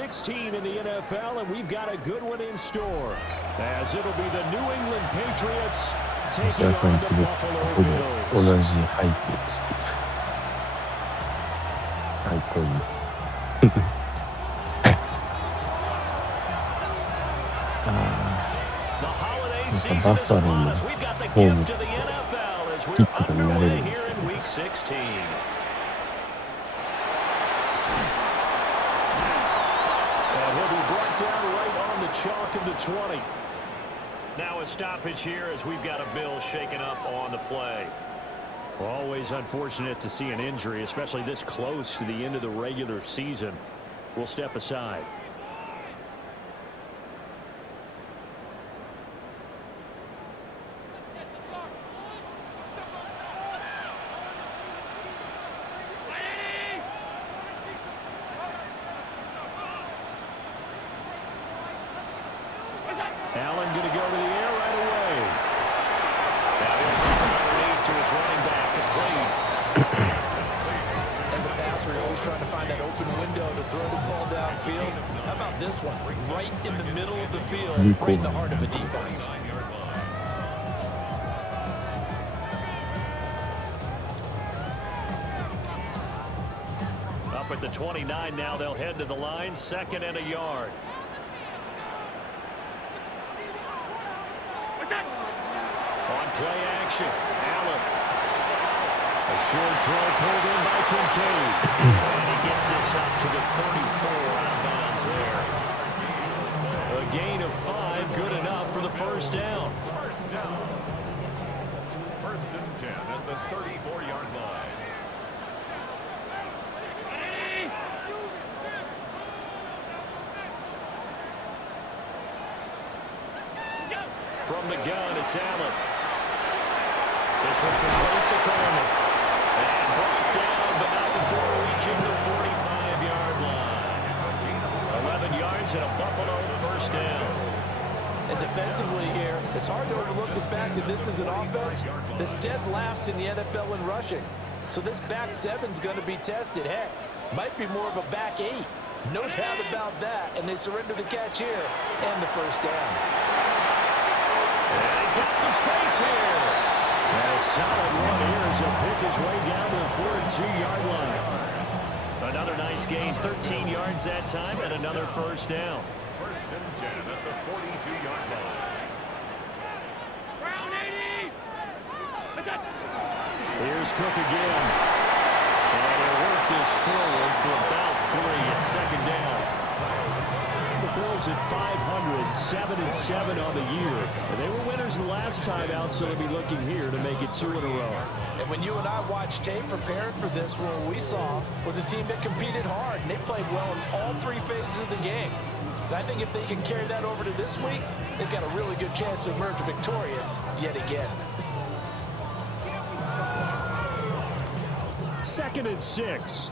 16 in the NFL, and we've got a good one in store, as it'll be the New England Patriots taking on the Buffalo Bills. 同じ背景してる。最高に。バッファローのホームキックが見られるんですよ。Now a stoppage here as we've got a Bill shaken up on the play. Always unfortunate to see an injury, especially this close to the end of the regular season. We'll step aside. Allen going to go to the air right away. Now he'll to his running back, complete. As a passer, you're always trying to find that open window to throw the ball downfield. How about this one? Right in the middle of the field, right in the heart of the defense. Up at the 29 now, they'll head to the line, 2nd and a yard. On play action, Allen. A short throw pulled in by Kincaid. And he gets this up to the 34 out of bounds there. A gain of 5, good enough for the first down. First and 10 at the 34-yard line. From the gun, it's Allen. This one complete to Coleman. And brought down, but not before reaching the 45-yard line. 11 yards and a Buffalo first down. And defensively here, it's hard to overlook the fact that this is an offense that's dead last in the NFL in rushing. So this back seven's going to be tested. Heck, might be more of a back 8. No doubt about that. And they surrender the catch here and the first down. And he's got some space here. A solid run here as he'll pick his way down to the 42-yard line. Another nice gain, 13 yards that time, and another first down. First and 10 at the 42-yard line. Here's Cook again. And he'll work this forward for about 3 at 2nd down. The Bills at 500, 7-7 on the year. And they were winners the last time out, so they'll be looking here to make it 2 in a row. And when you and I watched tape preparing for this one, what we saw was a team that competed hard, and they played well in all 3 phases of the game. And I think if they can carry that over to this week, they've got a really good chance to emerge victorious yet again. 2nd and 6.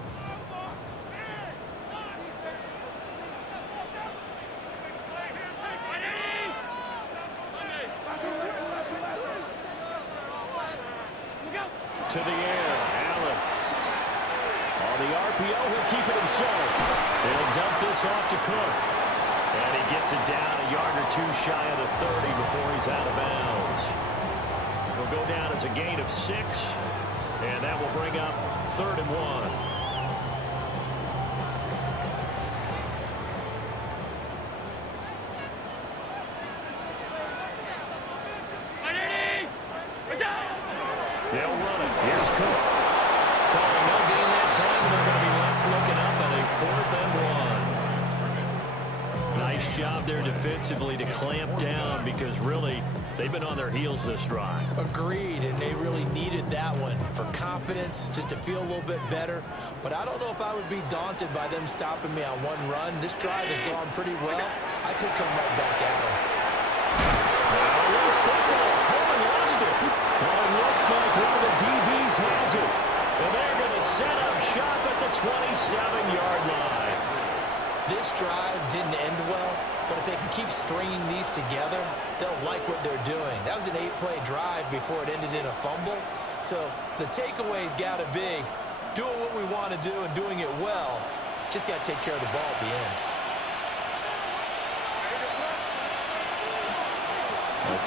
To the air, Allen. On the RPO, he'll keep it himself. He'll dump this off to Cook. And he gets it down a yard or 2 shy of the 30 before he's out of bounds. He'll go down as a gain of 6. And that will bring up 3rd and 1. They'll run it. Here's Cook. Calling no gain that time, and they're going to be left looking up at a 4th and 1. Nice job there defensively to clamp down because really they've been on their heels this drive. Agreed, and they really needed that one for confidence, just to feel a little bit better. But I don't know if I would be daunted by them stopping me on one run. This drive has gone pretty well. I could come right back at them. Loose football. Coleman lost it. Well, it looks like one of the DBs has it. And they're going to set up shop at the 27-yard line. This drive didn't end well, but if they can keep stringing these together, they'll like what they're doing. That was an 8-play drive before it ended in a fumble. So the takeaway's got to be doing what we want to do and doing it well. Just got to take care of the ball at the end.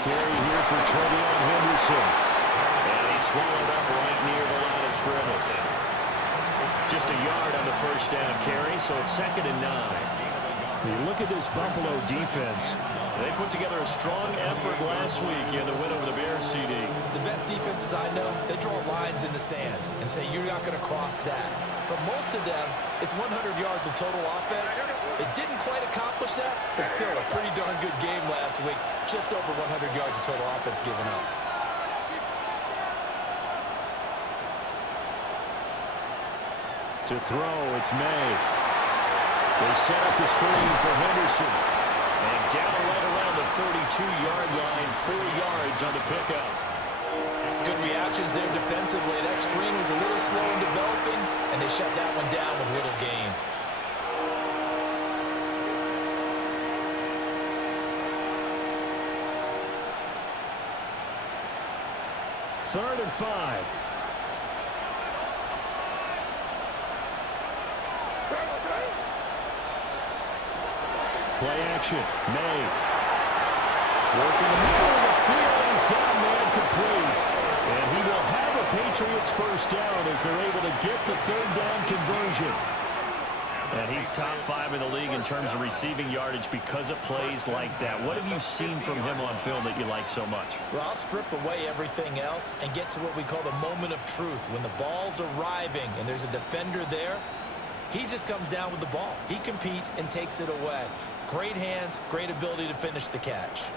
carry here for Trevion Henderson. And he's swallowed up right near the line of scrimmage. Just a yard on the first down carry, so it's 2nd and 9. You look at this Buffalo defense. They put together a strong effort last week in the win over the Bears, CD. The best defenses I know, they draw lines in the sand and say you're not going to cross that. For most of them, it's 100 yards of total offense. It didn't quite accomplish that, but still a pretty darn good game last week. Just over 100 yards of total offense given up. To throw, it's May. They set up the screen for Henderson. And down right around the 32-yard line, 4 yards on the pickup. Good reactions there defensively. That screen was a little slow in developing, and they shut that one down with little gain. Third and 5. Play action. May. Working the middle of the field. He's got a man complete. And he will have a Patriots first down as they're able to get the 3rd down conversion. And he's top 5 in the league in terms of receiving yardage because of plays like that. What have you seen from him on film that you like so much? Well, I'll strip away everything else and get to what we call the moment of truth. When the ball's arriving and there's a defender there, he just comes down with the ball. He competes and takes it away. Great hands, great ability to finish the catch.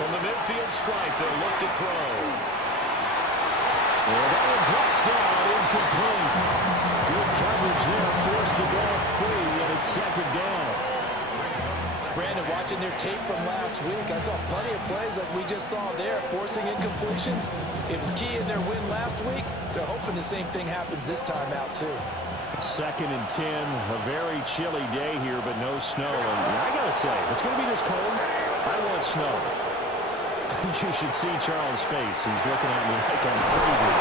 From the midfield stripe, they'll look to throw. And that one drops down, incomplete. Good coverage there, forced the ball free, and it's 2nd down. Brandon, watching their tape from last week, I saw plenty of plays like we just saw there, forcing incompletions. It was key in their win last week. They're hoping the same thing happens this time out, too. 2nd and 10, a very chilly day here, but no snow. And I got to say, if it's going to be this cold, I want snow. You should see Charles' face. He's looking at me like I'm crazy.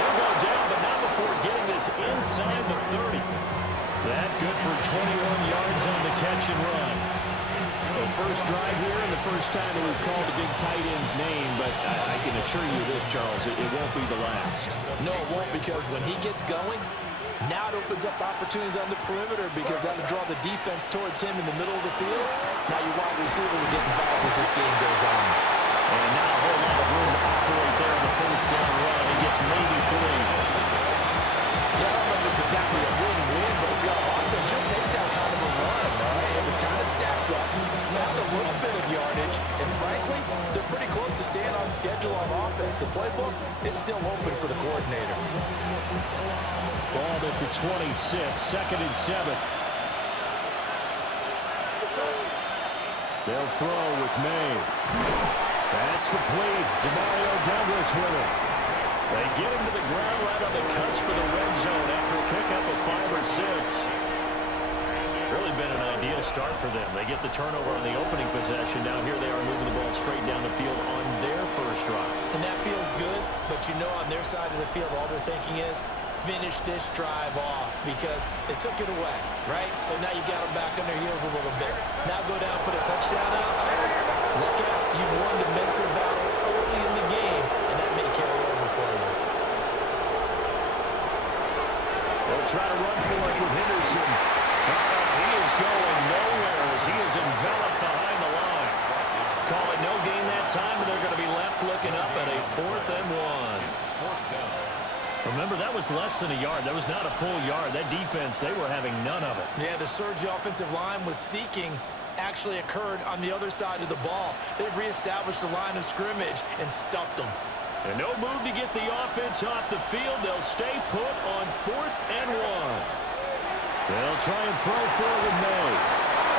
He'll go down, but not before getting this inside the 30. That good for 21 yards on the catch and run. The first drive here and the first time that we've called a big tight end's name, but I can assure you this, Charles, it won't be the last. No, it won't, because when he gets going, now it opens up opportunities on the perimeter because that'll draw the defense towards him in the middle of the field. Now your wide receivers will get involved as this game goes on. And now a whole lot of room to operate there on the first down run. He gets maybe 3. Yeah, I don't know if it's exactly a win-win, but if you're offense, you'll take that kind of a run, all right? It was kind of stacked up, found a little bit of yardage, and frankly, they're pretty close to staying on schedule on offense. The playbook is still open for the coordinator. Ball at the 26, 2nd and 7. They'll throw with May. That's complete. Demario Douglas with it. They get him to the ground right on the cusp of the red zone after a pickup of 5 or 6. Really been an ideal start for them. They get the turnover on the opening possession. Now here they are moving the ball straight down the field on their first drive. And that feels good, but you know on their side of the field, all they're thinking is, finish this drive off because they took it away, right? So now you got them back on their heels a little bit. Now go down, put a touchdown out. Look out. You've won the mental battle early in the game, and that may carry over for you. They'll try to run for it with Henderson. He is going nowhere as he is enveloped behind the line. Call it no gain that time, and they're going to be left looking up at a 4th and 1. Remember, that was less than a yard. That was not a full yard. That defense, they were having none of it. Yeah, the surge the offensive line was seeking actually occurred on the other side of the ball. They reestablished the line of scrimmage and stuffed them. And no move to get the offense off the field. They'll stay put on 4th and 1. They'll try and throw forward May.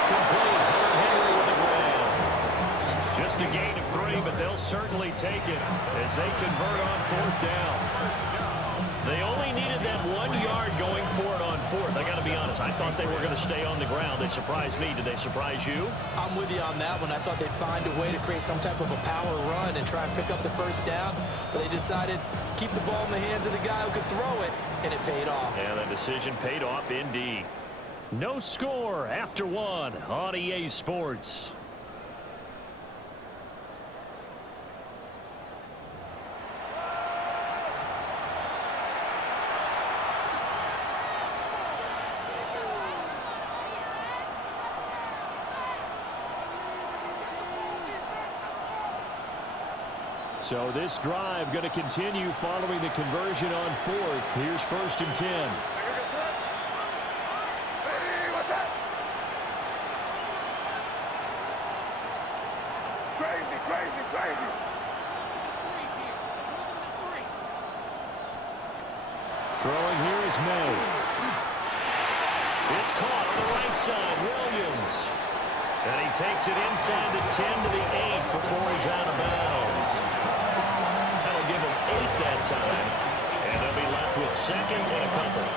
Complete. Henry with the ground. Just a gain of 3, but they'll certainly take it as they convert on 4th down. They only needed that 1 yard going for it on fourth. I got to be honest, I thought they were going to stay on the ground. They surprised me. Did they surprise you? I'm with you on that one. I thought they'd find a way to create some type of a power run and try and pick up the first down, but they decided keep the ball in the hands of the guy who could throw it, and it paid off. Yeah, that decision paid off indeed. No score after one on EA Sports. So this drive going to continue following the conversion on fourth. Here's 1st and 10. Crazy. Throwing here is May. It's caught on the right side. Williams. And he takes it inside the 10 to the 8 before he's out of bounds. That'll give him 8 that time. And they'll be left with 2nd and a couple.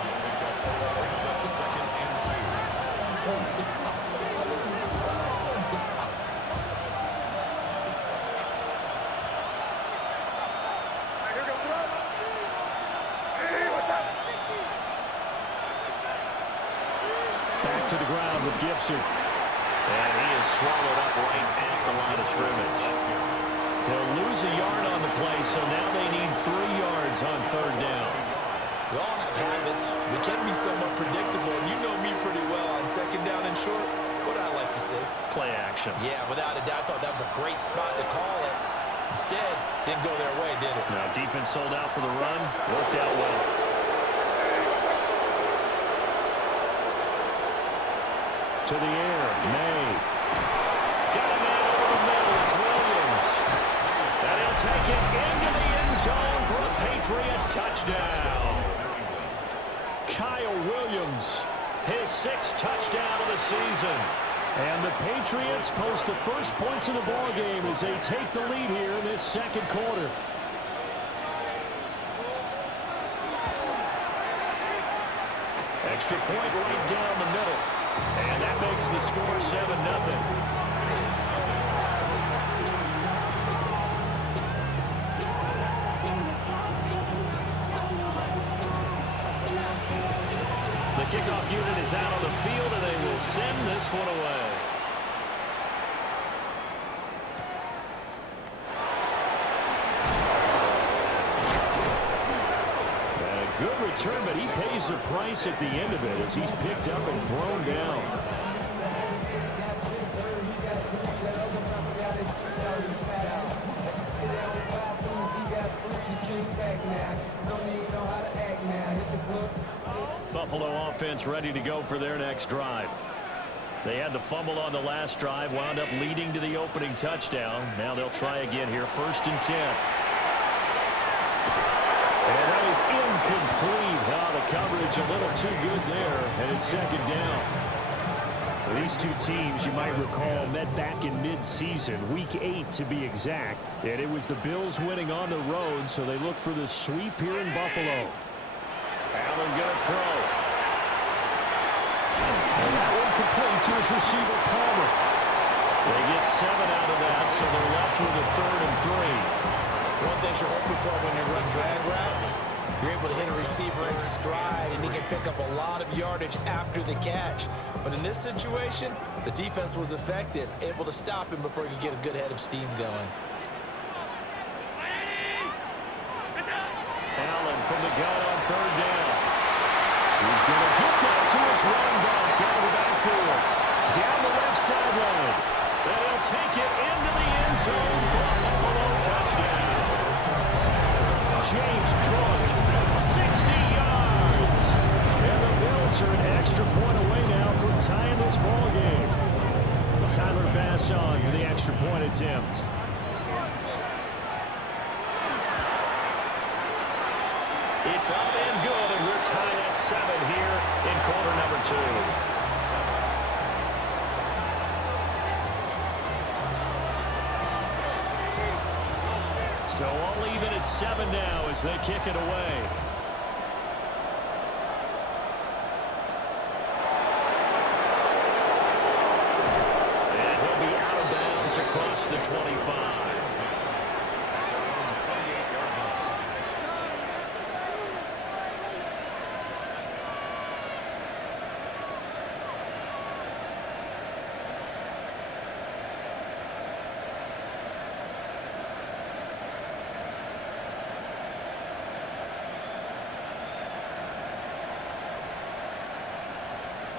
Back to the ground with Gibson. And he is swallowed up right at the line of scrimmage. He'll lose a yard on the play, so now they need 3 yards on 3rd down. We all have habits. We can be somewhat predictable, and you know me pretty well on 2nd down and short. What I like to see? Play action. Yeah, without a doubt, I thought that was a great spot to call it. Instead, didn't go their way, did it? Now, defense sold out for the run. Worked out well. To the air, May. Got a man over the middle, it's Williams. And he'll take it into the end zone for a Patriot touchdown. Kyle Williams, his 6th touchdown of the season. And the Patriots post the first points of the ball game as they take the lead here in this 2nd quarter. Extra point right down the middle. And that makes the score 7-0. The kickoff unit is out on the field, and they will send this one away. Good return, but he pays the price at the end of it as he's picked up and thrown down. Buffalo offense ready to go for their next drive. They had the fumble on the last drive, wound up leading to the opening touchdown. Now they'll try again here, 1st and 10. And that is incomplete. The coverage a little too good there, and it's 2nd down. These two teams, you might recall, met back in mid-season, Week 8 to be exact. And it was the Bills winning on the road, so they look for the sweep here in Buffalo. Allen going to throw. And that one complete to his receiver, Palmer. They get 7 out of that, so they're left with a 3rd and 3. One thing you're hoping for when you run drag routes, you're able to hit a receiver in stride, and he can pick up a lot of yardage after the catch. But in this situation, the defense was effective, able to stop him before he could get a good head of steam going. Allen from the gun on 3rd down. He's going to get that to his running back out of the backfield. Down the left sideline. And he'll take it into the end zone for a Buffalo touchdown. James Cook, 60 yards. And the Bills are an extra point away now from tying this ball game. Tyler Bass on for the extra point attempt. It's up and good, and we're tied at 7 here in quarter number 2. So all even at 7 now as they kick it away. 25.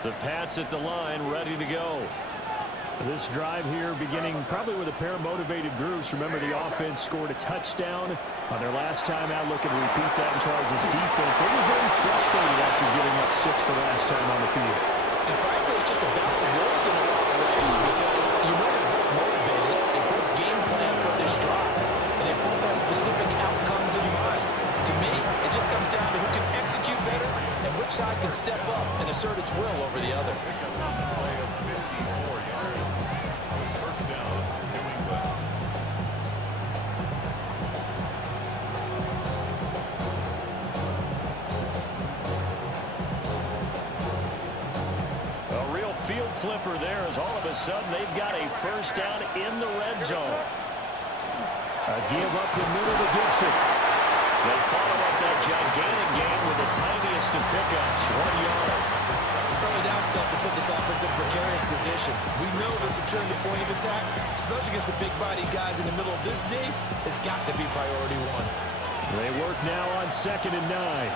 The Pats at the line, ready to go. This drive here beginning probably with a pair of motivated groups. Remember, the offense scored a touchdown on their last time out. Looking to repeat that in Charles' defense. They were very frustrated after giving up 6 the last time on the field. And frankly, it's just about the rules in a lot of ways because you know they're both motivated. They both game plan for this drive. And they both have specific outcomes in mind. To me, it just comes down to who can execute better and which side can step up and assert its will over the other. First down, New England. A real field flipper there as all of a sudden they've got a first down in the red zone. A give up the middle to Gibson. They follow up that gigantic gain with the tiniest of pickups, 1 yard. Early down stuff to put this offense in a precarious position. We know the securing the point of attack, especially against the big-bodied guys in the middle of this D, has got to be priority 1. They work now on 2nd and 9.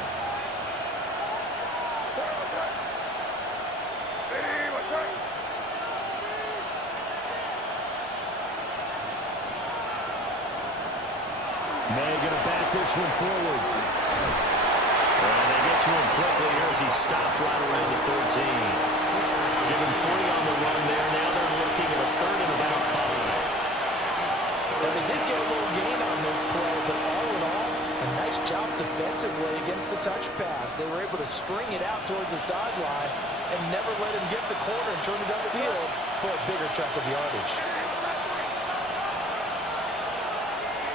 May gonna back this one forward. And they get to him quickly here as he stopped right around the 13. Give him 3 on the run there. Now they're looking at a 3rd and about 5. Well, they did get a little gain on this play, but all in all, a nice job defensively against the touch pass. They were able to string it out towards the sideline and never let him get the corner and turn it upfield for a bigger chunk of yardage.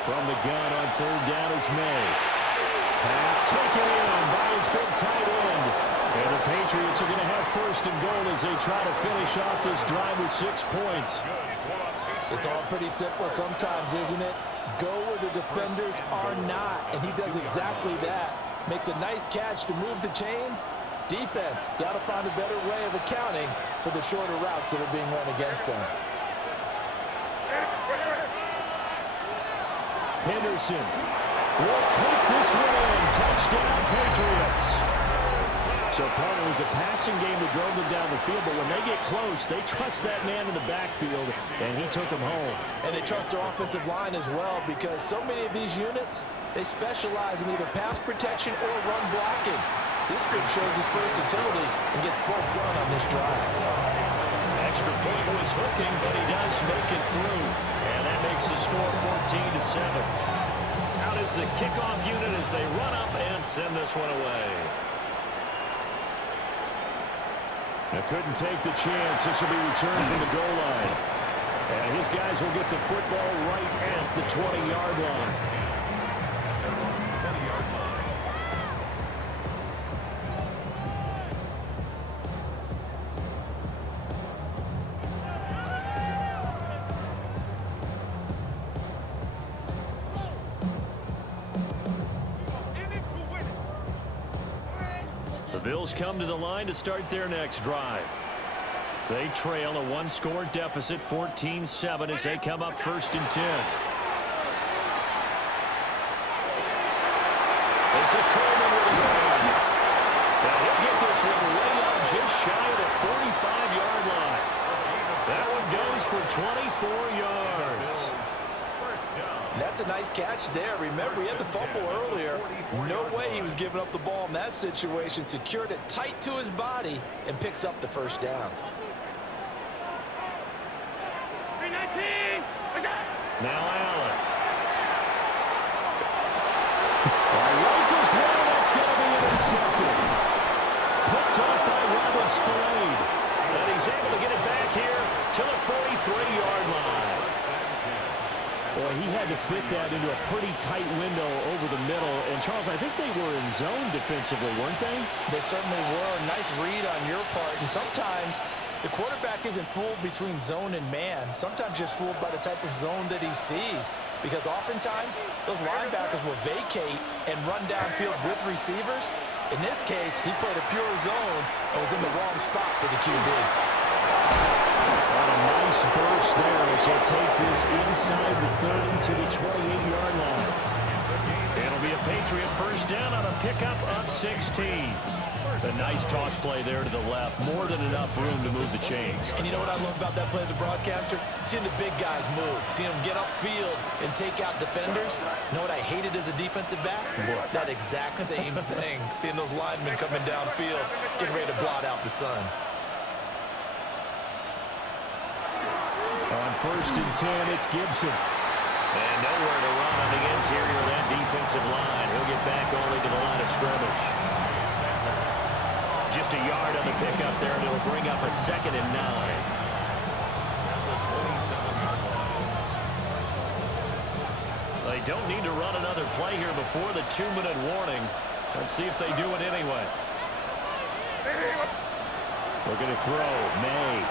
From the gun on 3rd down is May. Pass taken in by his big tight end. And the Patriots are going to have 1st and goal as they try to finish off this drive with 6 points. It's all pretty simple sometimes, isn't it? Go where the defenders are not, and he does exactly that. Makes a nice catch to move the chains. Defense, got to find a better way of accounting for the shorter routes that are being run against them. Henderson will take this one in. Touchdown, Patriots. So, partner, it was a passing game that drove them down the field, but when they get close, they trust that man in the backfield, and he took them home. And they trust their offensive line as well because so many of these units, they specialize in either pass protection or run blocking. This group shows his versatility and gets both done on this drive. Extra point was hooking, but he does make it through. And that makes the score 14-7. Out is the kickoff unit as they run up and send this one away. Now couldn't take the chance. This will be returned from the goal line. And his guys will get the football right at the 20-yard line. The Bills come to the line to start their next drive. They trail a 1-score deficit, 14-7, as they come up 1st and 10. This is Coleman with a run. Now he'll get this one way up just shy of the 45-yard line. That one goes for 24 yards. That's a nice catch there. Remember, he had the fumble earlier. No way he was giving up the ball in that situation. Secured it tight to his body and picks up the 1st down. Now Allen. Rifles one, that's going to be intercepted. Picked off by Robert Spillane. And he's able to get it back here to the 43-yard line. Boy, he had to fit that into a pretty tight window over the middle. And, Charles, I think they were in zone defensively, weren't they? They certainly were. Nice read on your part. And sometimes The quarterback isn't fooled between zone and man. Sometimes just fooled by the type of zone that he sees. Because oftentimes, those linebackers will vacate and run downfield with receivers. In this case, he played a pure zone and was in the wrong spot for the QB. On a nice burst there as he'll take this inside the 30 to the 28-yard line. It'll be a Patriot first down on a pickup of 16. A nice toss play there to the left. More than enough room to move the chains. And you know what I love about that play as a broadcaster? Seeing the big guys move. Seeing them get upfield and take out defenders. You know what I hated as a defensive back? That exact same thing. Seeing those linemen coming downfield, getting ready to blot out the sun. On 1st and 10, it's Gibson. And nowhere to run on the interior of that defensive line. He'll get back only to the line of scrimmage. Just a yard on the pickup there, and it'll bring up a 2nd and 9. They don't need to run another play here before the 2-minute warning. Let's see if they do it anyway. Looking to throw, May.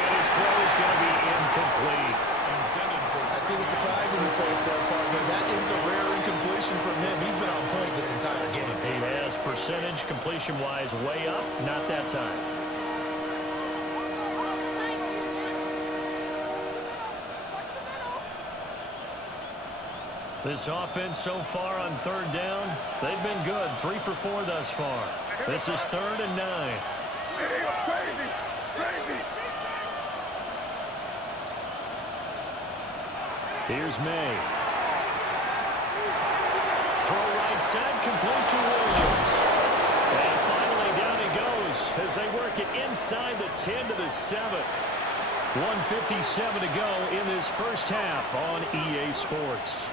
And his throw is going to be incomplete. I see the surprise in your face there, partner. That is a rare incompletion from him. He's been on point this entire game. He has percentage completion-wise way up, not that time. This offense so far on 3rd down, they've been good. 3 for 4 thus far. This is 3rd and 9. Here's May. Throw right side, complete to Williams. And finally down he goes as they work it inside the 10 to the 7. 1:57 to go in this first half on EA Sports.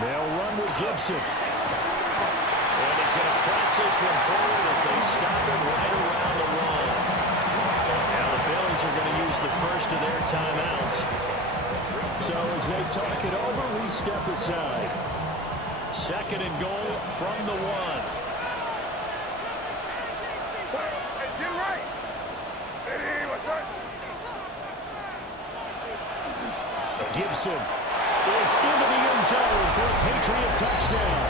They'll run with Gibson. And he's going to press this one forward as they stop him right around the wall. Now the Bills are going to use the first of their timeouts. So as they talk it over, we step aside. 2nd and goal from the 1. Gibson is into the end zone for a Patriot touchdown.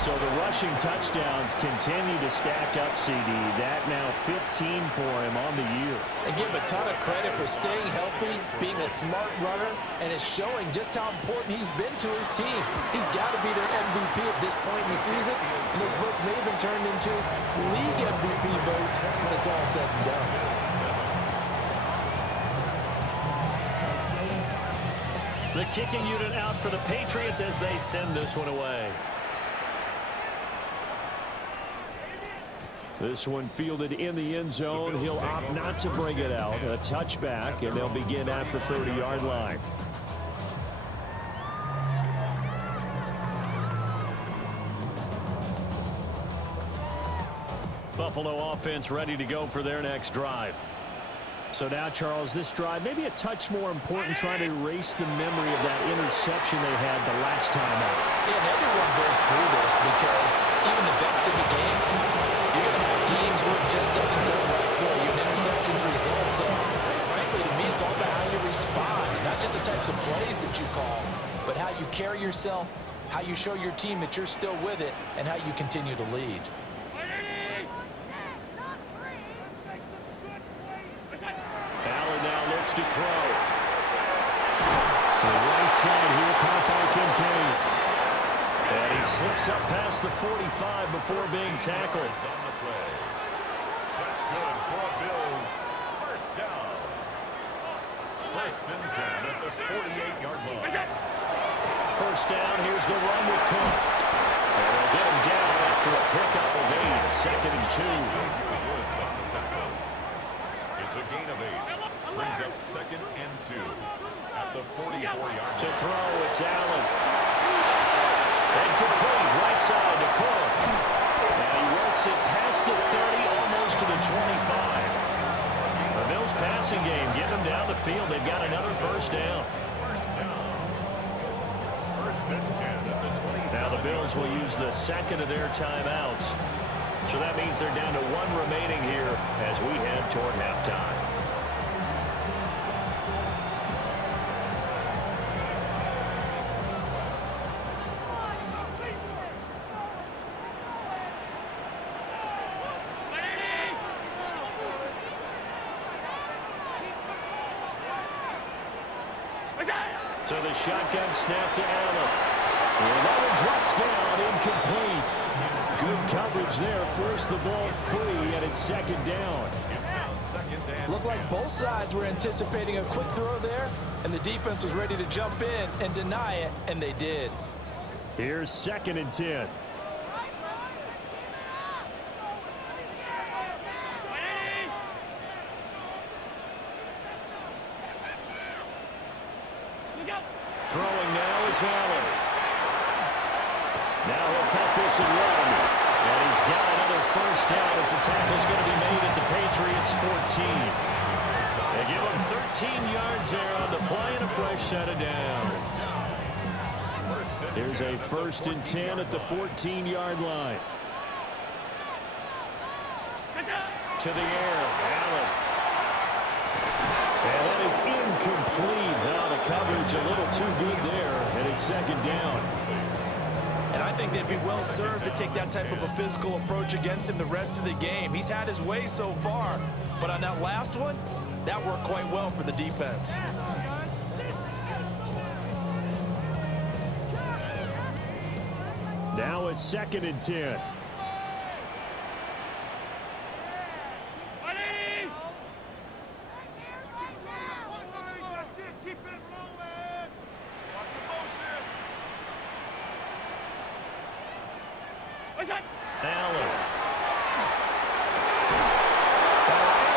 So the rushing touchdowns continue to stack up, CD. That now 15 for him on the year. And give him a ton of credit for staying healthy, being a smart runner, and it's showing just how important he's been to his team. He's got to be their MVP at this point in the season, and those votes may have been turned into league MVP votes when it's all said and done. The kicking unit out for the Patriots as they send this one away. This one fielded in the end zone. He'll opt not to bring it out. A touchback, and they'll begin at the 30-yard line. Buffalo offense ready to go for their next drive. So now, Charles, this drive maybe a touch more important, trying to erase the memory of that interception they had the last time out. Yeah, and everyone goes through this because even the best in the game, you're going to have games where it just doesn't go right for you, and interceptions result. So, frankly, to me, it's all about how you respond, not just the types of plays that you call, but how you carry yourself, how you show your team that you're still with it, and how you continue to lead. To throw. The right side here, caught by Kincaid. And he slips up past the 45 before being tackled. On the play. That's good for Bills. First down. 1st and 10 at the 48-yard line. First down, here's the run with Cook. And they'll get him down after a pickup of 8. 2nd and 2. Woods on the tackle. It's a gain of 8. Brings up 2nd and 2 at the 44-yard line. To throw, it's Allen. And complete, right side to Cook. And he won't makes it past the 30, almost to the 25. The Bills passing game, get them down the field. They've got another first down. First and 10 at the 27. Now the Bills will use the second of their timeouts. So that means they're down to one remaining here as we head toward halftime. So the shotgun snap to Allen. And that one drops down, incomplete. Good coverage there, forced the ball free, and it's second down. It's now second and Looked like both sides were anticipating a quick throw there, and the defense was ready to jump in and deny it, and they did. Here's second and 10. Throwing now is Allen. Now he'll take this and run. And he's got another first down as the tackle's going to be made at the Patriots 14. They give him 13 yards there on the play and a fresh set of downs. Here's a first and 10 at the 14-yard line. To the air, Allen. And that is incomplete. Now the coverage a little too good there, and it's second down. And I think they'd be well served to take that type of a physical approach against him the rest of the game. He's had his way so far, but on that last one, that worked quite well for the defense. Now a second and 10. Allen.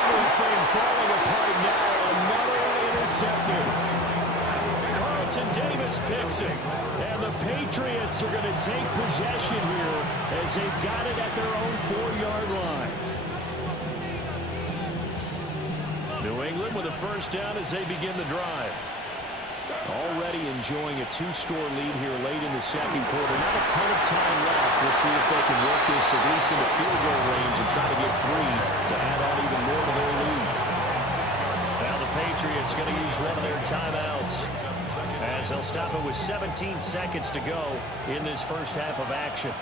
Everything falling apart now. Another one intercepted. Carlton Davis picks it. And the Patriots are going to take possession here as they've got it at their own 4-yard line. New England with a first down as they begin the drive. Already enjoying a 2-score lead here late in the second quarter. Not a ton of time left. We'll see if they can work this at least in the field goal range and try to get 3 to add on even more to their lead. Now the Patriots going to use one of their timeouts as they'll stop it with 17 seconds to go in this first half of action.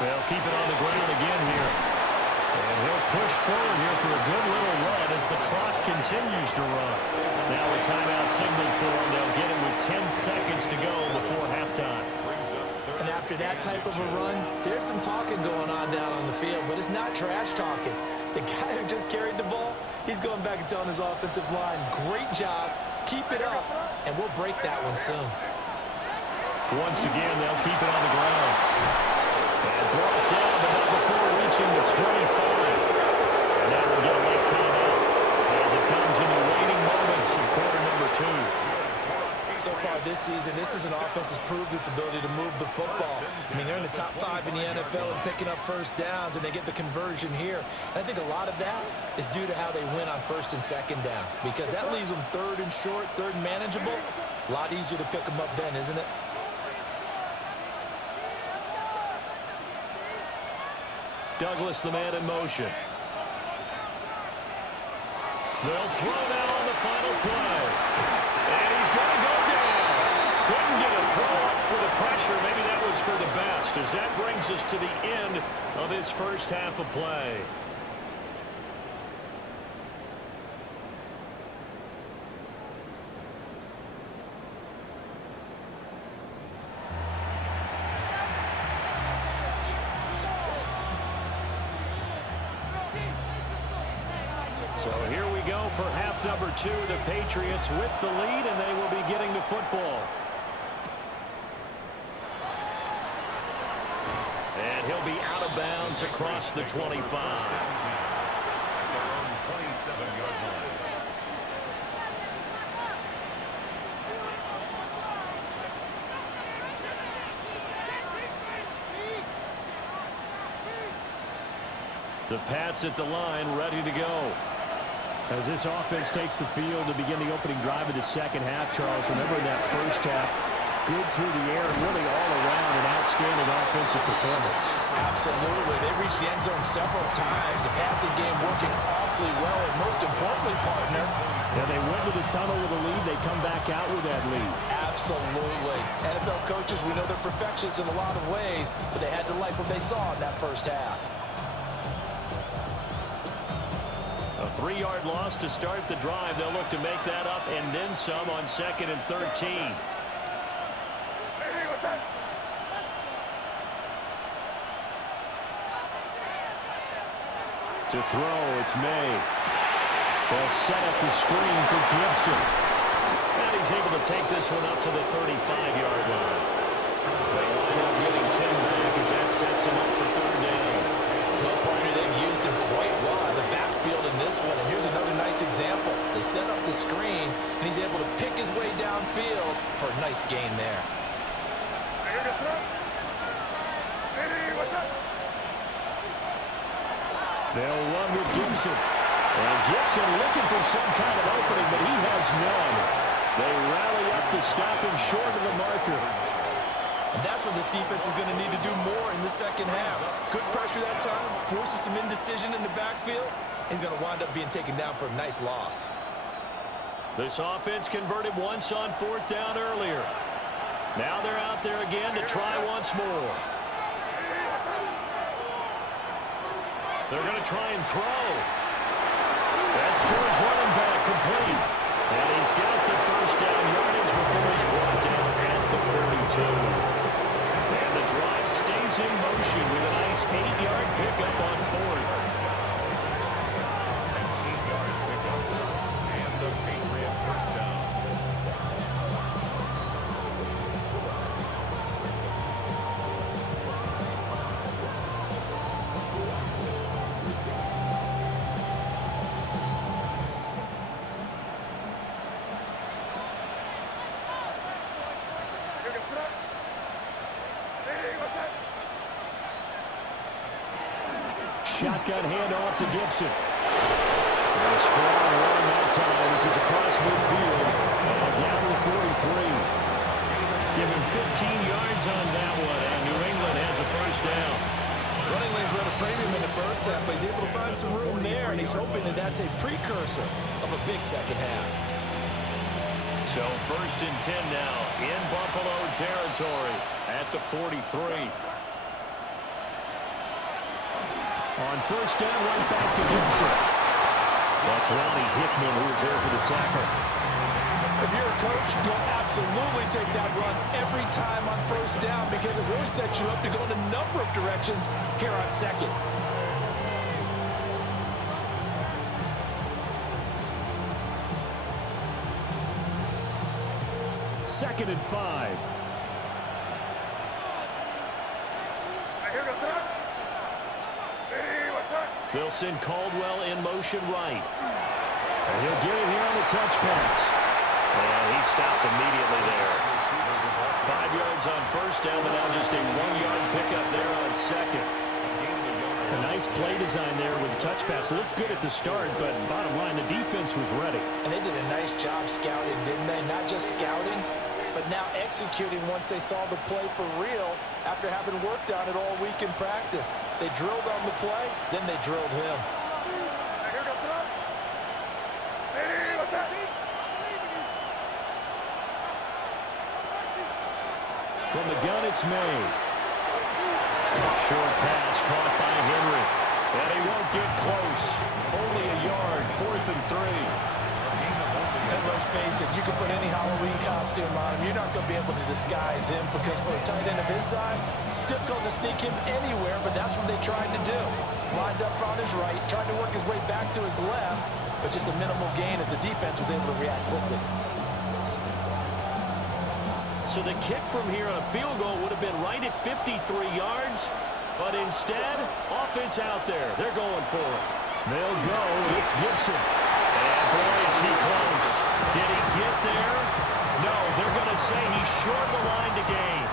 They'll keep it on the ground again here. And he'll push forward here for a good little run as the clock continues to run. Now a timeout signal for him. They'll get it with 10 seconds to go before halftime. And after that type of a run, there's some talking going on down on the field, but it's not trash talking. The guy who just carried the ball, he's going back and telling his offensive line, great job, keep it up, and we'll break that one soon. Once again, they'll keep it on the ground. And brought down, but not before reaching the 25. And now we'll get a late timeout as it comes in the waning moments of quarter number 2. So far this season, this is an offense that's proved its ability to move the football. I mean, they're in the top 5 in the NFL and picking up first downs, and they get the conversion here. And I think a lot of that is due to how they win on first and second down, because that leaves them third and short, third and manageable. A lot easier to pick them up then, isn't it? Douglas, the man in motion. They'll throw now on the final play. And he's going to go down. Couldn't get a throw up for the pressure. Maybe that was for the best, as that brings us to the end of this first half of play. So here we go for half number 2. The Patriots with the lead, and they will be getting the football. And he'll be out of bounds across the 25. The Pats at the line, ready to go. As this offense takes the field to begin the opening drive of the second half, Charles, remember in that first half, good through the air, really all around an outstanding offensive performance. Absolutely. They reached the end zone several times. The passing game working awfully well, and most importantly, partner, yeah, they went to the tunnel with a lead. They come back out with that lead. Absolutely. NFL coaches, we know they're perfectionists in a lot of ways, but they had to like what they saw in that first half. A 3-yard loss to start the drive. They'll look to make that up and then some on 2nd and 13. To throw, it's May. They'll set up the screen for Gibson. And he's able to take this one up to the 35-yard line. They wind up getting 10 back as that sets him up for 3rd down. Well, partner, they've used him quite well out of the backfield in this one. And here's another nice example. They set up the screen, and he's able to pick his way downfield for a nice gain there. They'll run with Gibson. And Gibson looking for some kind of opening, but he has none. They rally up to stop him short of the marker. And that's what this defense is going to need to do more in the second half. Good pressure that time, forces some indecision in the backfield. He's going to wind up being taken down for a nice loss. This offense converted once on 4th down earlier. Now they're out there again to try once more. They're going to try and throw. That's to his running back, complete. And he's got the first down yardage before he's brought down at the 42. And the drive stays in motion with a nice 8-yard pickup on 4th. An 8-yard pickup. And the Patriot first down. Shotgun handoff to Gibson. And a strong run that time as he's across midfield. And down to the 43. Given 15 yards on that one, and New England has a first down. Running lanes run a premium in the first half, but he's able to find some room there, and he's hoping that that's a precursor of a big second half. So 1st and 10 now in Buffalo territory at the 43. On 1st down, right back to Gibson. That's Ronnie Hickman who is there for the tackle. If you're a coach, you'll absolutely take that run every time on 1st down because it really sets you up to go in a number of directions here on 2nd. Second and 5. They'll send Caldwell in motion right. And he'll get it here on the touch pass. And he stopped immediately there. 5 yards on 1st down, but now just a 1-yard pickup there on 2nd. A nice play design there with the touch pass. Looked good at the start, but bottom line, the defense was ready. And they did a nice job scouting, didn't they? Not just scouting, but now executing once they saw the play for real after having worked on it all week in practice. They drilled on the play, then they drilled him. From the gun, it's May. Short pass caught by Henry. And he won't get close. Only a yard, 4th and 3. And let's face it, you can put any Halloween costume on him. You're not going to be able to disguise him because for a tight end of his size, difficult to sneak him anywhere, but that's what they tried to do. Lined up on his right, tried to work his way back to his left, but just a minimal gain as the defense was able to react quickly. So the kick from here on a field goal would have been right at 53 yards, but instead, offense out there. They're going for it. They'll go. It's Gibson. And boy, is he close. Did he get there? No, they're going to say he's short the line to gain.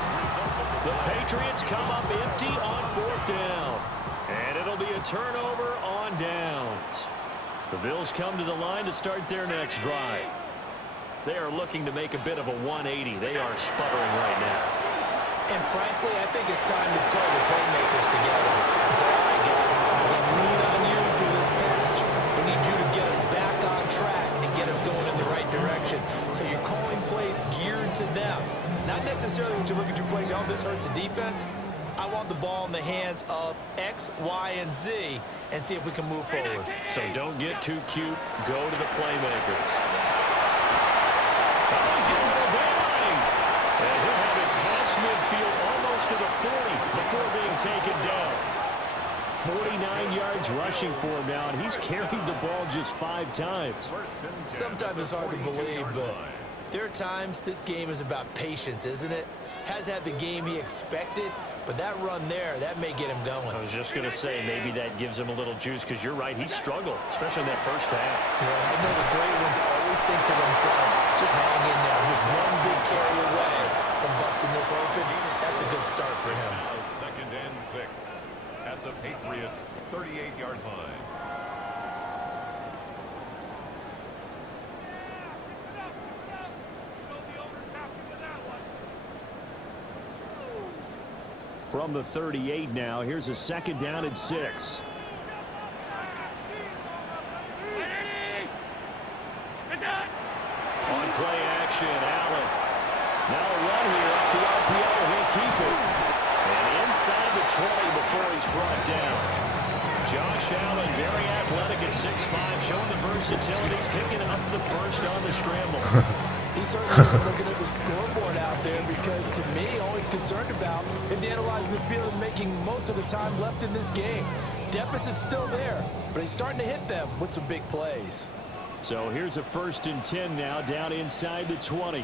The Patriots come up empty on 4th down. And it'll be a turnover on downs. The Bills come to the line to start their next drive. They are looking to make a bit of a 180. They are sputtering right now. And frankly, I think it's time to call the playmakers together and say, all right, guys, we're going to lean on you through this patch. We need you to get us back on track and get us going in the right direction. So you're calling plays geared to them. Not necessarily when you look at your plays, oh, this hurts the defense. I want the ball in the hands of X, Y, and Z and see if we can move forward. So don't get too cute. Go to the playmakers. Oh, he's getting a little daylighting. And he'll have it past midfield almost to the 40 before being taken down. 49 yards rushing for him now, and he's carried the ball just 5 times. Sometimes it's hard to believe, but there are times this game is about patience, isn't it? Has had the game he expected, but that run there, that may get him going. I was just going to say, maybe that gives him a little juice, because you're right, he struggled, especially in that first half. Yeah, I know the great ones always think to themselves, just hang in there, just one big carry away from busting this open. That's a good start for him. Now 2nd and 6 at the Patriots' 38-yard line. From the 38 now, here's a 2nd down and 6. On play action, Allen. Now a run here off the RPO. He'll keep it. And inside the 20 before he's brought down. Josh Allen, very athletic at 6'5", showing the versatility, picking up the first on the scramble. He certainly isn't looking at the scoreboard out there because, to me, all he's concerned about is analyzing the field and making most of the time left in this game. Deficit's still there, but he's starting to hit them with some big plays. So here's a 1st and 10 now, down inside the 20.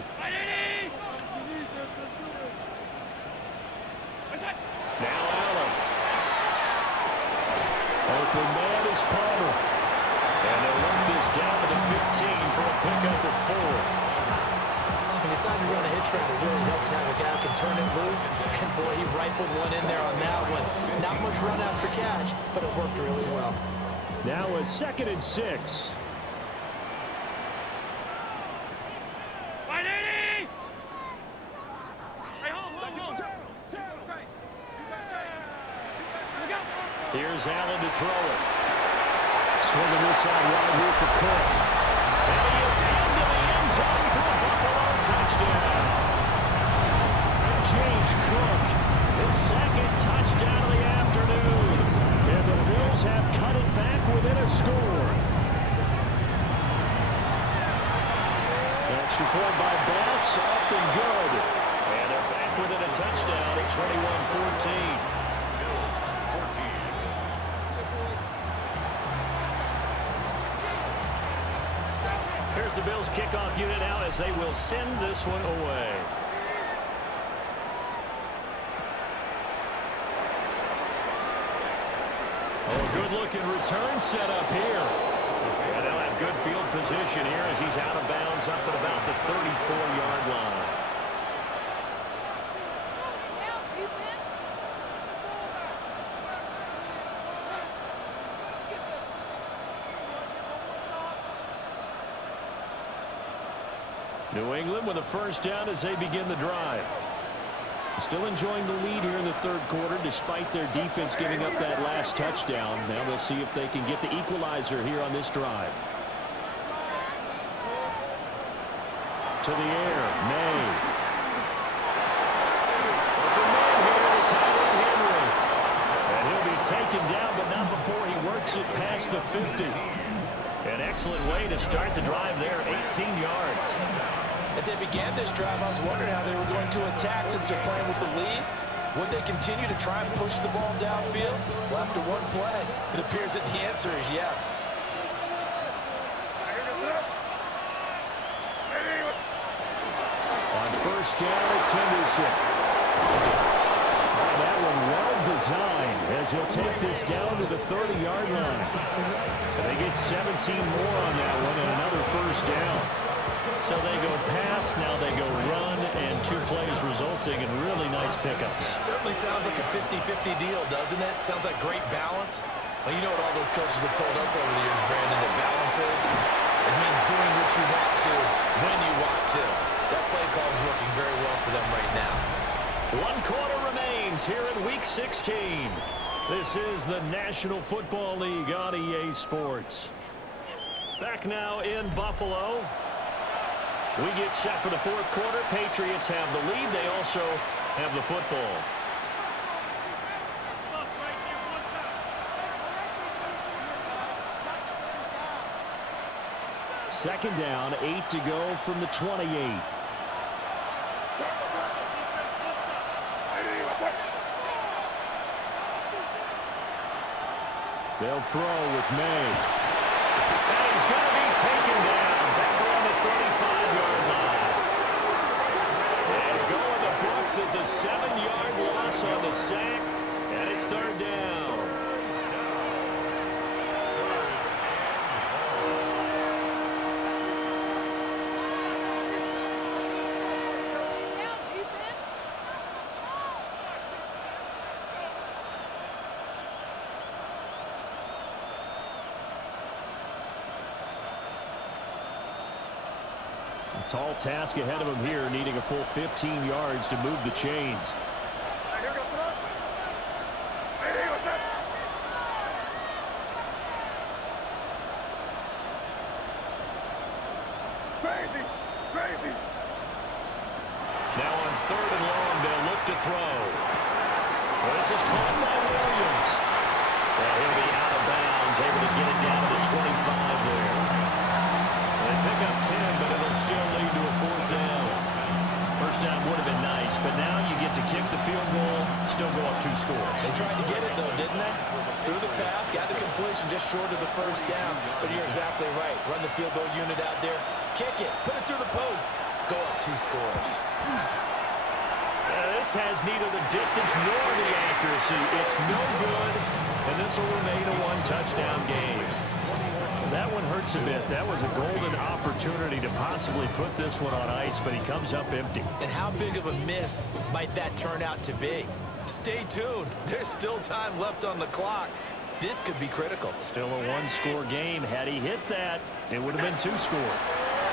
Now Allen. Open man is Palmer. And they'll run this down to the 15 for a pickup of 4. He decided to run a hitch route. It really helped to have a guy who can turn it loose. And boy, he rifled one in there on that one. Not much run after catch, but it worked really well. Now a 2nd and 6. Here's Allen to throw it. Swinging this out wide here for Cook. And he is into the end zone for a Buffalo touchdown. James Cook, his 2nd touchdown of the afternoon. And the Bills have cut it back within a score. Extra point by Bass, up and good. And they're back within a touchdown at 21-14. Here's the Bills kickoff unit out as they will send this one away. Oh, good-looking return set up here. And they'll have good field position here as he's out of bounds up at about the 34-yard line. New England with a 1st down as they begin the drive. Still enjoying the lead here in the 3rd quarter despite their defense giving up that last touchdown. Now they'll see if they can get the equalizer here on this drive. To the air, May. Open man here to Tyler Henry. And he'll be taken down, but not before he works it past the 50. An excellent way to start the drive there, 18 yards. As they began this drive, I was wondering how they were going to attack since they're playing with the lead. Would they continue to try and push the ball downfield? Well, after one play, it appears that the answer is yes. On 1st down, it's Henderson. That one well designed as he'll take this down to the 30-yard line. And they get 17 more on that one and another 1st down. So they go pass, now they go run, and 2 plays resulting in really nice pickups. Certainly sounds like a 50-50 deal, doesn't it? Sounds like great balance. Well, you know what all those coaches have told us over the years, Brandon, that balance is? It means doing what you want to, when you want to. That play call is working very well for them right now. 1 quarter remains here in Week 16. This is the National Football League on EA Sports. Back now in Buffalo. We get set for the 4th quarter. Patriots have the lead. They also have the football. Second down, 8 to go from the 28. They'll throw with May. And he's going to be taken down back around the 35-yard line. And going the books is a 7-yard loss on the sack, and it's 3rd down. Tall task ahead of him here, needing a full 15 yards to move the chains. Now on 3rd and long, they'll look to throw. This is caught by Williams. And he'll be out of bounds, able to get it down to the 25 there. They pick up 10, but it'll still lead to a 4th down. First down would have been nice, but now you get to kick the field goal, still go up 2 scores. They tried to get it, though, didn't they? Through the pass, got the completion just short of the 1st down. But you're exactly right. Run the field goal unit out there. Kick it. Put it through the post. Go up 2 scores. This has neither the distance nor the accuracy. It's no good, and this will remain a 1-touchdown game. That one hurts a bit. That was a golden opportunity to possibly put this one on ice, but he comes up empty. And how big of a miss might that turn out to be? Stay tuned. There's still time left on the clock. This could be critical. Still a 1-score game. Had he hit that, it would have been 2 scores.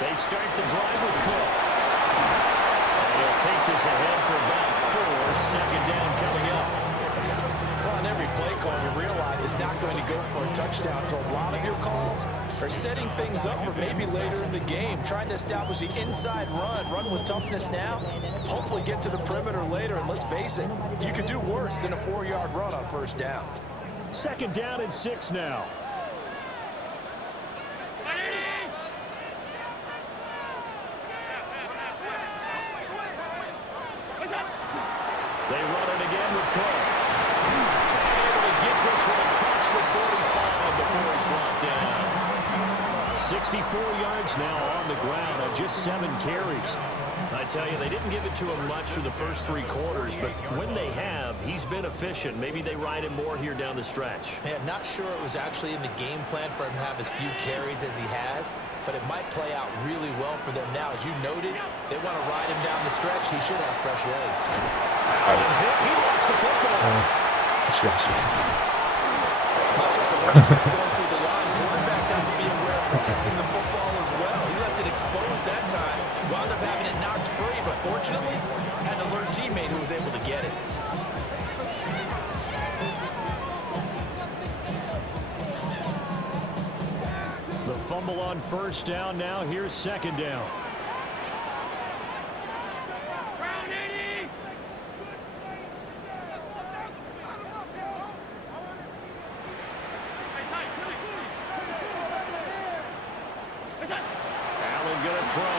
They start the drive with Cook. And he'll take this ahead for about 4. 2nd down coming up. Well, on every play call, you realize it's not going to go for a touchdown. So a lot of your calls are setting things up for maybe later in the game, trying to establish the inside run with toughness now, hopefully get to the perimeter later. And let's face it, you could do worse than a 4-yard run on 1st down. 2nd down and 6 now. They run it again with Cook. Able to get this one across the 45 before he's brought down. 64 yards now on the ground on just 7 carries. I tell you, they didn't give it to him much for the first 3 quarters, but when they have, he's been efficient. Maybe they ride him more here down the stretch. Man, not sure it was actually in the game plan for him to have as few carries as he has, but it might play out really well for them now. As you noted, if they want to ride him down the stretch, he should have fresh legs. He lost the football. Much like the running back going through the line, quarterbacks have to be aware of protecting the football as well. He left it exposed that time, wound up having it knocked free, but fortunately, had an alert teammate who was able to get it. The fumble on 1st down. Now here's 2nd down. Allen gonna throw.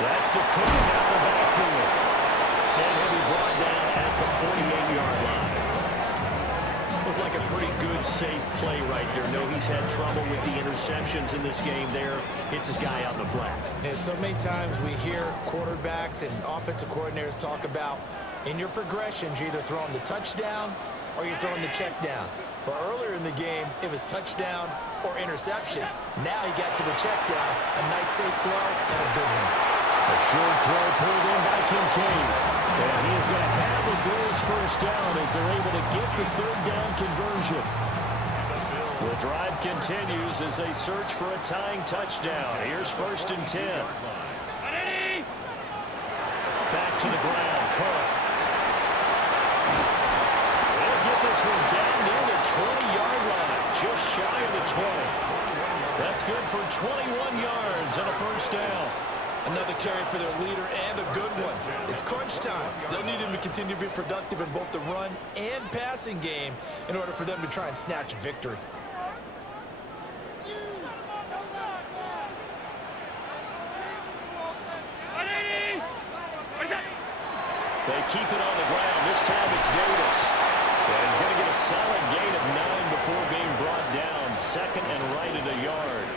That's to Cook out the backfield. And he'll be brought down at the 48-yard line. Looked like a pretty good, safe play right there. No, he's had trouble with the interceptions in this game there. Hits his guy out in the flat. Yeah, so many times we hear quarterbacks and offensive coordinators talk about in your progressions, you're either throwing the touchdown or you're throwing the check down. But earlier in the game, it was touchdown or interception. Now he got to the check down, a nice safe throw, and a good one. A short throw pulled in by Kincaid. And he is going to have the Bills first down as they're able to get the third down conversion. The drive continues as they search for a tying touchdown. Here's 1st and 10. Back to the ground. Cook. They'll get this one down near the 20-yard line, just shy of the 20. That's good for 21 yards and a first down. Another carry for their leader and a good one. It's crunch time. They'll need him to continue to be productive in both the run and passing game in order for them to try and snatch a victory. They keep it on the ground. This time it's Davis. And he's going to get a solid gain of 9 before being brought down. 2nd and right at a yard.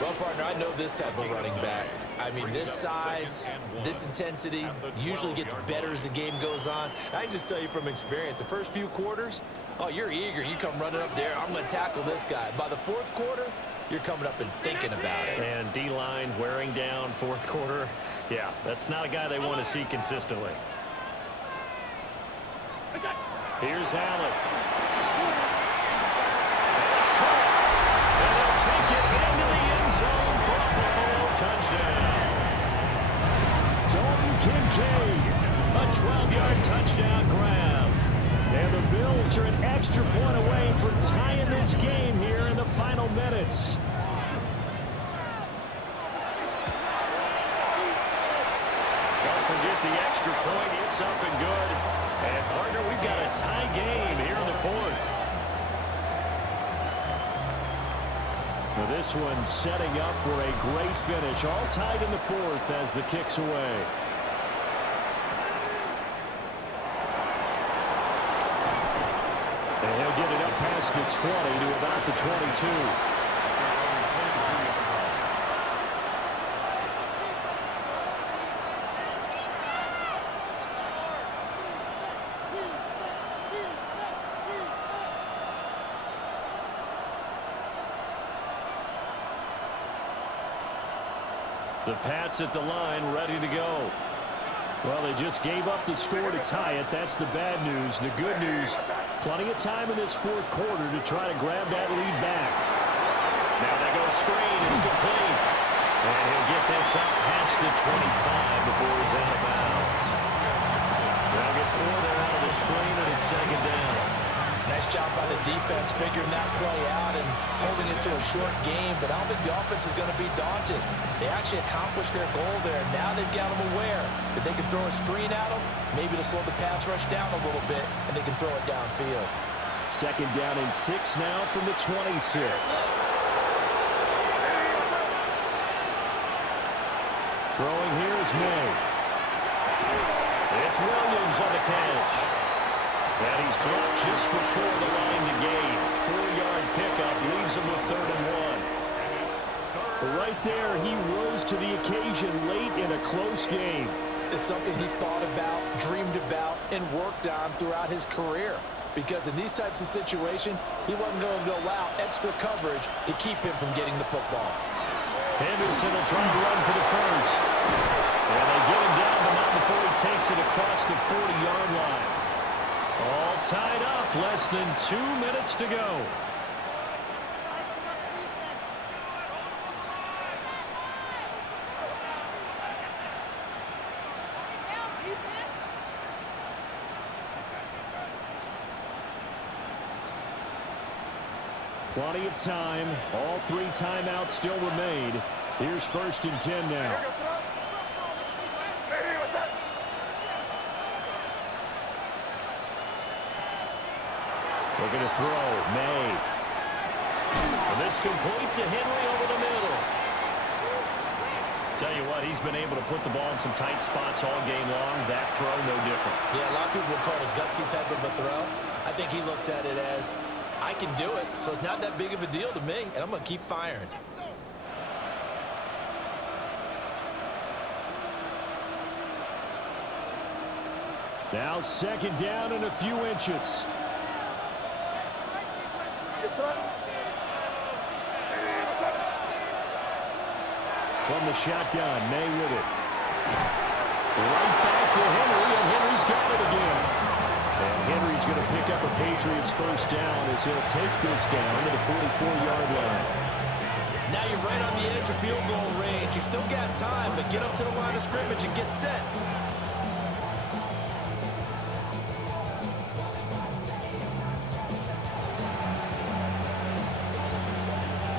Well, partner, I know this type of running back. I mean, this size, this intensity usually gets better as the game goes on. I can just tell you from experience, the first few quarters, oh, you're eager. You come running up there, I'm going to tackle this guy. By the 4th quarter, you're coming up and thinking about it. And D-line wearing down 4th quarter. Yeah, that's not a guy they want to see consistently. Here's Allen. And it's caught. And they'll take it into the end zone for a Buffalo touchdown. Dalton Kincaid, a 12-yard touchdown grab. And the Bills are an extra point away from tying this game here in the final minutes. Don't forget the extra point. It's up and good. And, partner, we've got a tie game here in the 4th. Now this one setting up for a great finish. All tied in the 4th as the kick's away. And he'll get it up past the 20 to about the 22. The Pats at the line, ready to go. Well, they just gave up the score to tie it. That's the bad news. The good news, plenty of time in this 4th quarter to try to grab that lead back. Now they go screen. It's complete. And he'll get this up past the 25 before he's out of bounds. They'll get 4 there out of the screen, and it's 2nd down. Nice job by the defense figuring that play out and holding it to a short game, but I don't think the offense is going to be daunted. They actually accomplished their goal there. Now they've got them aware that they can throw a screen at them, maybe to slow the pass rush down a little bit, and they can throw it downfield. 2nd down and 6 now from the 26. Throwing here is May. It's Williams on the catch. And he's dropped just before the line to gain. 4-yard pickup leaves him with 3rd and 1. Right there, he rose to the occasion late in a close game. It's something he thought about, dreamed about, and worked on throughout his career. Because in these types of situations, he wasn't going to allow extra coverage to keep him from getting the football. Henderson will try to run for the first. And they get him down, but not before he takes it across the 40-yard line. All tied up, less than 2 minutes to go. Plenty of time. All 3 timeouts still remain. Here's 1st and 10 now. Looking to throw. May. And this complete to Henry over the middle. Tell you what, he's been able to put the ball in some tight spots all game long. That throw, no different. Yeah, a lot of people would call it a gutsy type of a throw. I think he looks at it as, I can do it, so it's not that big of a deal to me, and I'm going to keep firing. Now 2nd down and a few inches. From the shotgun, May with it. Right back to Henry, and Henry's got it again. And Henry's going to pick up a Patriots first down as he'll take this down to the 44-yard line. Now you're right on the edge of field goal range. You still got time, but get up to the line of scrimmage and get set.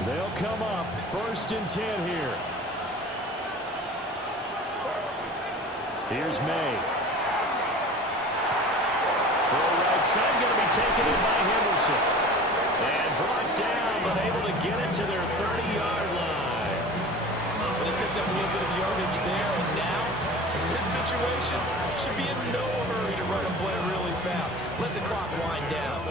They'll come up 1st and 10 here. Here's May. Throw right side, going to be taken in by Henderson. And brought down, but able to get it to their 30-yard line. Well, they picked up a little bit of yardage there, and now, in this situation, should be in no hurry to run a play really fast. Let the clock wind down.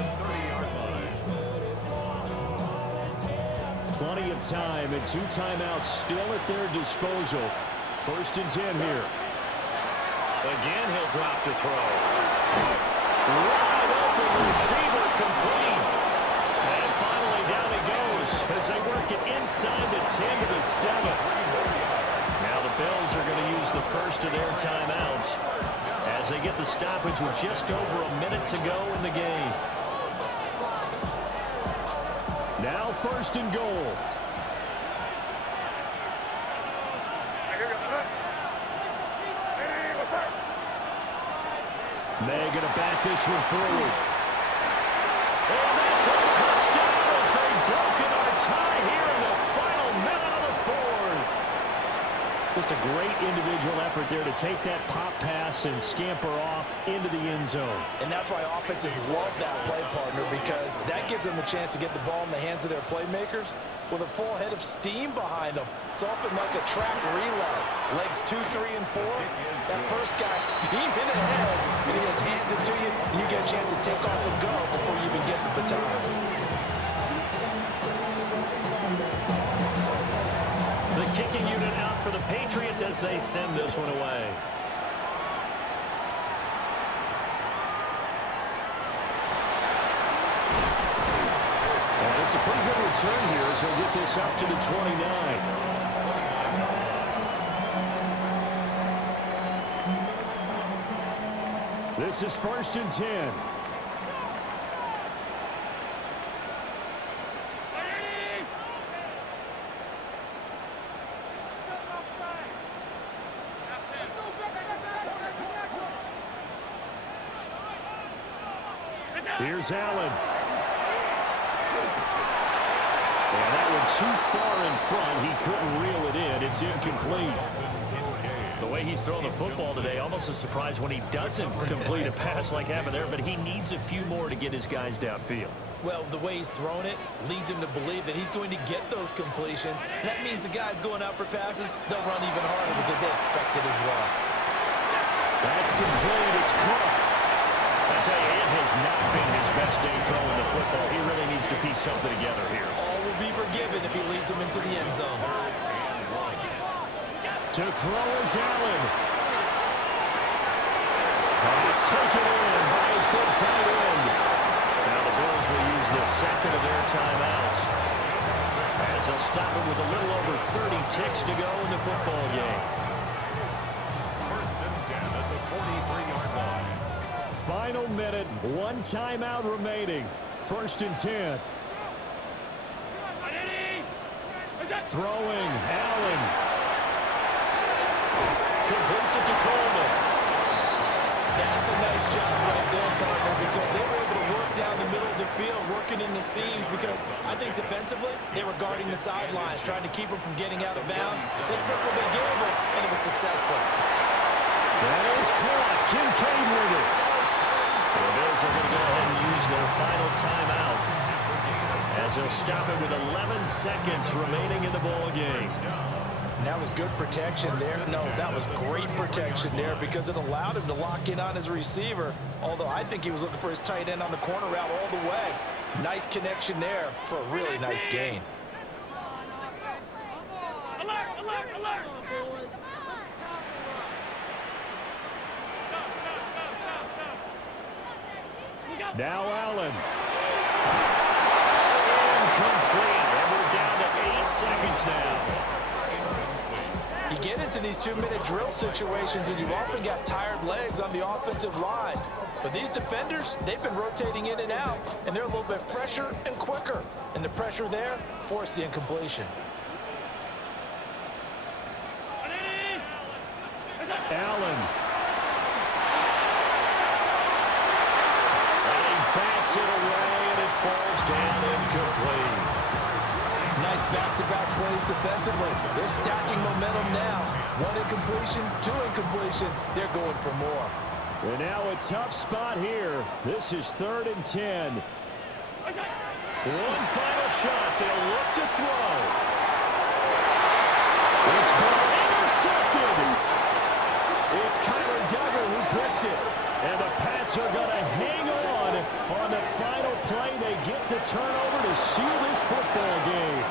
Plenty of time and 2 timeouts still at their disposal. 1st and 10 here. Again, he'll drop to throw. Wide open receiver complete. And finally down it goes as they work it inside the 10 to the 7. Now the Bills are going to use the first of their timeouts as they get the stoppage with just over a minute to go in the game. Now 1st and goal. May going to back this one forward. And that's a touchdown as they've broken our tie here in the final minute of the 4th. Just a great individual effort there to take that pop pass and scamper off into the end zone. And that's why offenses love that play, partner, because that gives them a chance to get the ball in the hands of their playmakers with a full head of steam behind them. It's often like a track relay. Legs 2, 3, and 4. That first guy steaming ahead, and he just hands it to you, and you get a chance to take off and go before you even get the baton. The kicking unit out for the Patriots as they send this one away. And it's a pretty good return here as he'll get this up to the 29. This is 1st and 10. Here's Allen. And that one too far in front. He couldn't reel it in. It's incomplete. The way he's throwing the football today, almost a surprise when he doesn't complete a pass like happened there, but he needs a few more to get his guys downfield. Well, the way he's thrown it leads him to believe that he's going to get those completions. And that means the guys going out for passes, they'll run even harder because they expect it as well. That's complete. It's Cook. I tell you, it has not been his best day throwing the football. He really needs to piece something together here. All will be forgiven if he leads them into the end zone. To throw is Allen. And it's taken in by his big tight end. Now the Bills will use the second of their timeouts as they'll stop it with a little over 30 ticks to go in the football game. 1st and 10 at the 43-yard line. Final minute, 1 timeout remaining. 1st and 10. Throwing, Allen. Completes it to Coleman. That's a nice job right there, partner, because they were able to work down the middle of the field, working in the seams, because I think defensively, they were guarding the sidelines, trying to keep them from getting out of bounds. They took what they gave them, and it was successful. That is caught. Kincaid with it. The Bills are going to go ahead and use their final timeout as they'll stop it with 11 seconds remaining in the ball game. And that was good protection there. No, that was great protection there because it allowed him to lock in on his receiver, although I think he was looking for his tight end on the corner route all the way. Nice connection there for a really nice gain. Alert, alert, alert! Now Allen. seconds now. You get into these 2-minute drill situations, and you've often got tired legs on the offensive line. But these defenders, they've been rotating in and out, and they're a little bit fresher and quicker. And the pressure there forced the incompletion. Allen. And he backs it away, and it falls down incomplete. Nice back-to-back plays defensively. They're stacking momentum now. 1 incompletion, 2 incompletion. They're going for more. And now a tough spot here. This is 3rd and 10. One final shot. They'll look to throw. This ball intercepted. It's Kyler Duggar who picks it. And the Pats are going to hang on the final play. They get the turnover to seal this football game.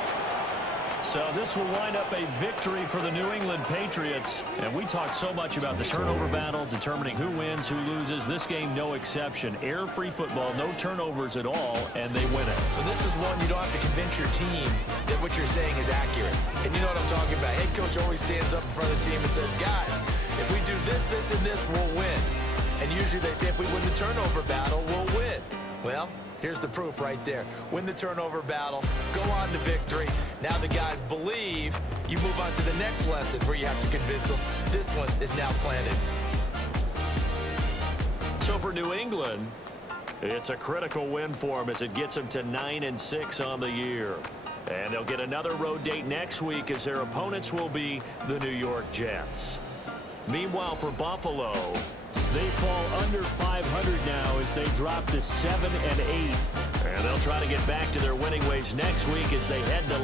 So this will wind up a victory for the New England Patriots. And we talk so much about the turnover battle, determining who wins, who loses. This game, no exception. Air-free football, no turnovers at all, and they win it. So this is one you don't have to convince your team that what you're saying is accurate. And you know what I'm talking about. Head coach always stands up in front of the team and says, guys, if we do this, this, and this, we'll win. And usually they say if we win the turnover battle, we'll win. Well, here's the proof right there. Win the turnover battle, go on to victory. Now the guys believe. You move on to the next lesson where you have to convince them. This one is now planted. So for New England, it's a critical win for them as it gets them to 9-6 on the year. And they'll get another road date next week as their opponents will be the New York Jets. Meanwhile, for Buffalo, they fall under 500 now as they drop to 7-8. And they'll try to get back to their winning ways next week as they head to